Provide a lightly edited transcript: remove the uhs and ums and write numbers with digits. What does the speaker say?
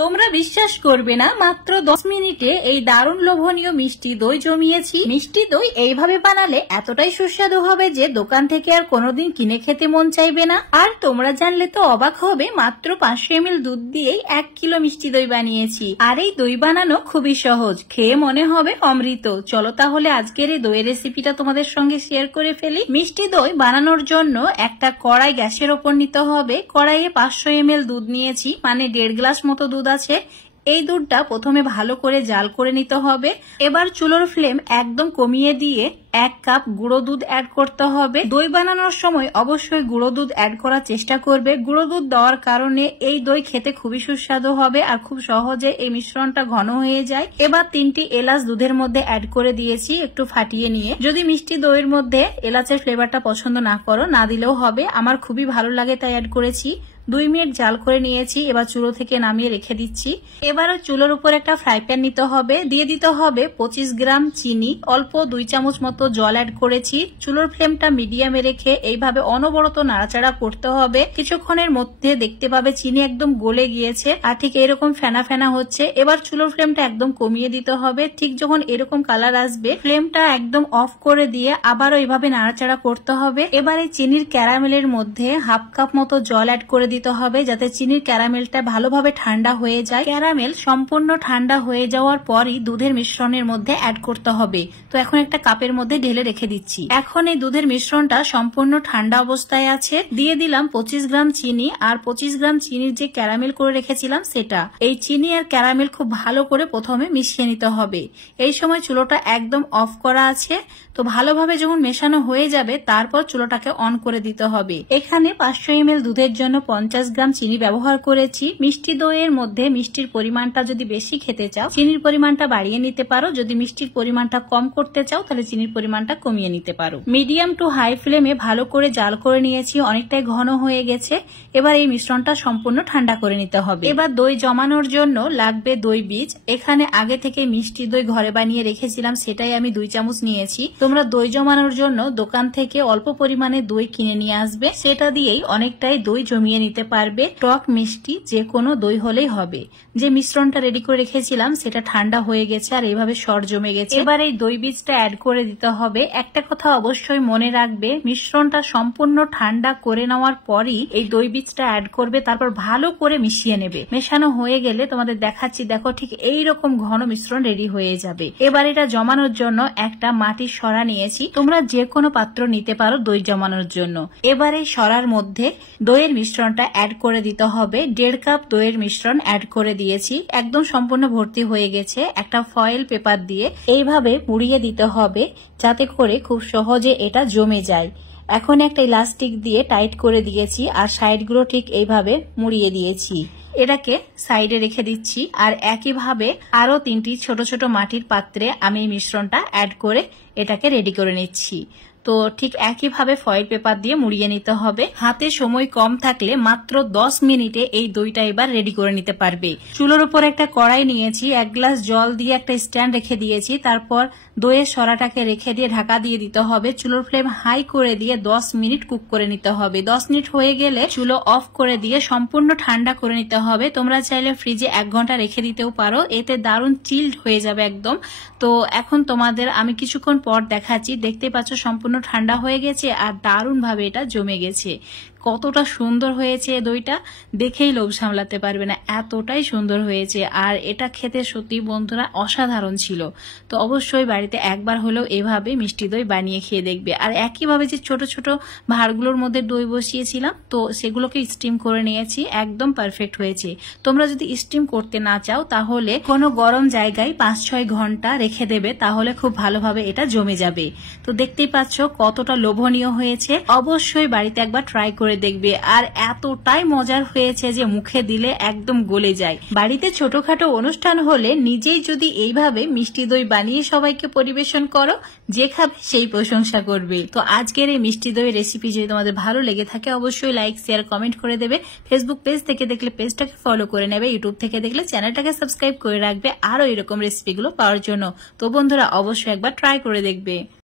তোমরা বিশ্বাস করবে না, মাত্র 10 মিনিটে এই দারুণ লোভনীয় মিষ্টি দই জমিয়েছি। মিষ্টি দই এইভাবে বানালে এতটাই সুস্বাদু হবে যে দোকান থেকে আর কোনোদিন কিনে খেতে মন চাইবে না। আর তোমরা জানলে তো অবাক হবে, মাত্র 500 ml দুধ দিয়েই 1 কিলো মিষ্টি দই বানিয়েছি। আর এই দই বানানো খুবই সহজ, খেয়ে মনে হবে অমৃত। চলো তাহলে আজকের এই দইয়ের রেসিপিটা তোমাদের সঙ্গে শেয়ার করে ফেলি। মিষ্টি দই বানানোর জন্য একটা কড়াই গ্যাসের ওপর নিতে হবে। কড়াইয়ে 500 ml দুধ নিয়েছি, মানে 1.5 গ্লাস মতো দুধ আছে। এই দুধটা প্রথমে ভালো করে জাল করে নিতে হবে। এবার চুলোর ফ্লেম একদম কমিয়ে দিয়ে 1 কাপ গুঁড়ো দুধ অ্যাড করতে হবে। দই বানানোর সময় অবশ্যই গুঁড়ো দুধ অ্যাড করার চেষ্টা করবে। গুঁড়ো দুধ দেওয়ার কারণে এই দই খেতে খুবই সুস্বাদু হবে আর খুব সহজে এই মিশ্রণটা ঘন হয়ে যায়। এবার 3টি এলাচ দুধের মধ্যে অ্যাড করে দিয়েছি একটু ফাটিয়ে নিয়ে। যদি মিষ্টি দইয়ের মধ্যে এলাচের ফ্লেভারটা পছন্দ না করো, না দিলেও হবে, আমার খুবই ভালো লাগে তাই অ্যাড করেছি। 2 মিনিট জাল করে নিয়েছি। এবার চুলো থেকে নামিয়ে রেখে দিচ্ছি। এবারে চুলোর উপর একটা ফ্রাই প্যান নিতে হবে, দিয়ে দিতে হবে 25 গ্রাম চিনি, অল্প 2 চামচ মতো জল অ্যাড করেছি। চুলোর ফ্লেমটা মিডিয়ামে রেখে এইভাবে অনবরত নাড়াচাড়া করতে হবে। কিছুক্ষণের মধ্যে দেখতে পাবে চিনি একদম গলে গিয়েছে আর ঠিক এরকম ফেনা ফেনা হচ্ছে। এবার চুলোর ফ্লেমটা একদম কমিয়ে দিতে হবে। ঠিক যখন এরকম কালার আসবে, ফ্লেমটা একদম অফ করে দিয়ে আবারও এইভাবে নাড়াচাড়া করতে হবে। এবারে চিনির ক্যারামেলের মধ্যে 1/2 কাপ মতো জল অ্যাড করে দিতে হবে, যাতে চিনির ক্যারামেলটা ভালোভাবে ঠান্ডা হয়ে যায়। ক্যারামেল সম্পূর্ণ ঠান্ডা হয়ে যাওয়ার পরই দুধের মিশ্রণের মধ্যে অ্যাড করতে হবে। তো এখন একটা কাপের মধ্যে ঢেলে রেখে দিচ্ছি। এখন এই দুধের মিশ্রণটা সম্পূর্ণ ঠান্ডা অবস্থায় আছে। দিয়ে দিলাম 25 গ্রাম চিনি আর 25 গ্রাম চিনির যে ক্যারামেল করে রেখেছিলাম সেটা। এই চিনি আর ক্যারামেল খুব ভালো করে প্রথমে মিশিয়ে নিতে হবে। এই সময় চুলোটা একদম অফ করা আছে। তো ভালোভাবে যখন মেশানো হয়ে যাবে, তারপর চুলোটাকে অন করে দিতে হবে। এখানে 500 ml দুধের জন্য 50 গ্রাম চিনি ব্যবহার করেছি। মিষ্টি দইয়ের মধ্যে মিষ্টির পরিমাণটা যদি বেশি খেতে চাও, চিনির পরিমাণটা বাড়িয়ে নিতে পারো। যদি মিষ্টির পরিমাণটা কম করতে চাও, তাহলে চিনির পরিমাণটা কমিয়ে নিতে পারো। মিডিয়াম টু হাই ফ্লেমে ভালো করে জাল করে নিয়েছি, অনেকটাই ঘন হয়ে গেছে। এবার এই মিশ্রণটা সম্পূর্ণ ঠান্ডা করে নিতে হবে। এবার দই জমানোর জন্য লাগবে দই বীজ। এখানে আগে থেকে মিষ্টি দই ঘরে বানিয়ে রেখেছিলাম, সেটাই আমি 2 চামচ নিয়েছি। তোমরা দই জমানোর জন্য দোকান থেকে অল্প পরিমাণে দই কিনে নিয়ে আসবে, সেটা দিয়েই অনেকটাই দই জমিয়ে নিতে পারবে। টক মিষ্টি যে কোনো দই হলেই হবে। যে মিশ্রণটা রেডি করে রেখেছিলাম সেটা ঠান্ডা হয়ে গেছে আর এইভাবে সর জমে গেছে। এবার এই দই বীজটা অ্যাড করে দিতে হবে। একটা কথা অবশ্যই মনে রাখবে, মিশ্রণটা সম্পূর্ণ ঠান্ডা করে নেওয়ার পরই এই দই বীজটা অ্যাড করবে, তারপর ভালো করে মিশিয়ে নেবে। মেশানো হয়ে গেলে তোমাদের দেখাচ্ছি, দেখো ঠিক এইরকম ঘন মিশ্রণ রেডি হয়ে যাবে। এবার এটা জমানোর জন্য একটা মাটির সরা নিয়েছি। তোমরা যে কোনো পাত্র নিতে পারো দই জমানোর জন্য। এবার এই সরার মধ্যে দইয়ের মিশ্রণটা অ্যাড করে দিতে হবে। 1.5 কাপ দইয়ের মিশ্রণ অ্যাড করে দিয়েছি, একদম সম্পূর্ণ ভর্তি হয়ে গেছে। একটা ফয়েল পেপার দিয়ে এইভাবে মুড়িয়ে দিতে হবে, যাতে করে খুব সহজে এটা জমে যায়। এখন একটা ইলাস্টিক দিয়ে টাইট করে দিয়েছি আর সাইডগুলো ঠিক এইভাবে মুড়িয়ে দিয়েছি। এটাকে সাইডে রেখে দিচ্ছি। আর একইভাবে আরো 3টি ছোট ছোট মাটির পাত্রে আমি মিশ্রণটা অ্যাড করে এটাকে রেডি করে নিচ্ছি। তো ঠিক একইভাবে ফয়েল পেপার দিয়ে মুড়িয়ে নিতে হবে। হাতে সময় কম থাকলে মাত্র 10 মিনিটে এই দইটা এবার রেডি করে নিতে পারবে। চুলোর উপর একটা কড়াই নিয়েছি, 1 গ্লাস জল দিয়ে একটা স্ট্যান্ড রেখে দিয়েছি। তারপর দইয়ের সরাটাকে রেখে দিয়ে ঢাকা দিয়ে দিতে হবে। চুলোর ফ্লেম হাই করে দিয়ে 10 মিনিট কুক করে নিতে হবে। 10 মিনিট হয়ে গেলে চুলো অফ করে দিয়ে সম্পূর্ণ ঠান্ডা করে নিতে হবে। তোমরা চাইলে ফ্রিজে 1 ঘন্টা রেখে দিতেও পারো, এতে দারুণ চিল্ড হয়ে যাবে একদম। তো এখন তোমাদের আমি কিছুক্ষণ পর দেখাচ্ছি। দেখতে পাচ্ছ সম্পূর্ণ ঠান্ডা হয়ে গেছে আর দারুণ ভাবে এটা জমে গেছে। কতটা সুন্দর হয়েছে দইটা, দেখেই লোভ সামলাতে পারবে না, এতটাই সুন্দর হয়েছে। আর এটা খেতে সত্যি বন্ধুরা অসাধারণ ছিল। তো অবশ্যই বাড়িতে একবার হলেও এভাবে মিষ্টি দই বানিয়ে খেয়ে দেখবে। আর একইভাবে যে ছোট ছোট ভাঁড়গুলোর মধ্যে দই বসিয়েছিলাম, তো সেগুলোকে স্টিম করে নিয়েছি, একদম পারফেক্ট হয়েছে। তোমরা যদি স্টিম করতে না চাও, তাহলে কোনো গরম জায়গায় 5-6 ঘন্টা রেখে দেবে, তাহলে খুব ভালোভাবে এটা জমে যাবে। তো দেখতেই পাচ্ছ কতটা লোভনীয় হয়েছে। অবশ্যই বাড়িতে একবার ট্রাই করে দেখবে। আর এতটাই মজার হয়েছে যে মুখে দিলে একদম গলে যায়। বাড়িতে ছোটখাটো অনুষ্ঠান হলে নিজেই যদি এইভাবে মিষ্টি দই বানিয়ে সবাইকে পরিবেশন করো, যে খাবে সেই প্রশংসা করবে। তো আজকের এই মিষ্টি দই রেসিপি যদি তোমাদের ভালো লেগে থাকে, অবশ্যই লাইক, শেয়ার, কমেন্ট করে দেবে। ফেসবুক পেজ থেকে দেখলে পেজটাকে ফলো করে নেবে, ইউটিউব থেকে দেখলে চ্যানেলটাকে সাবস্ক্রাইব করে রাখবে আরো এরকম রেসিপিগুলো পাওয়ার জন্য। তো বন্ধুরা অবশ্যই একবার ট্রাই করে দেখবে।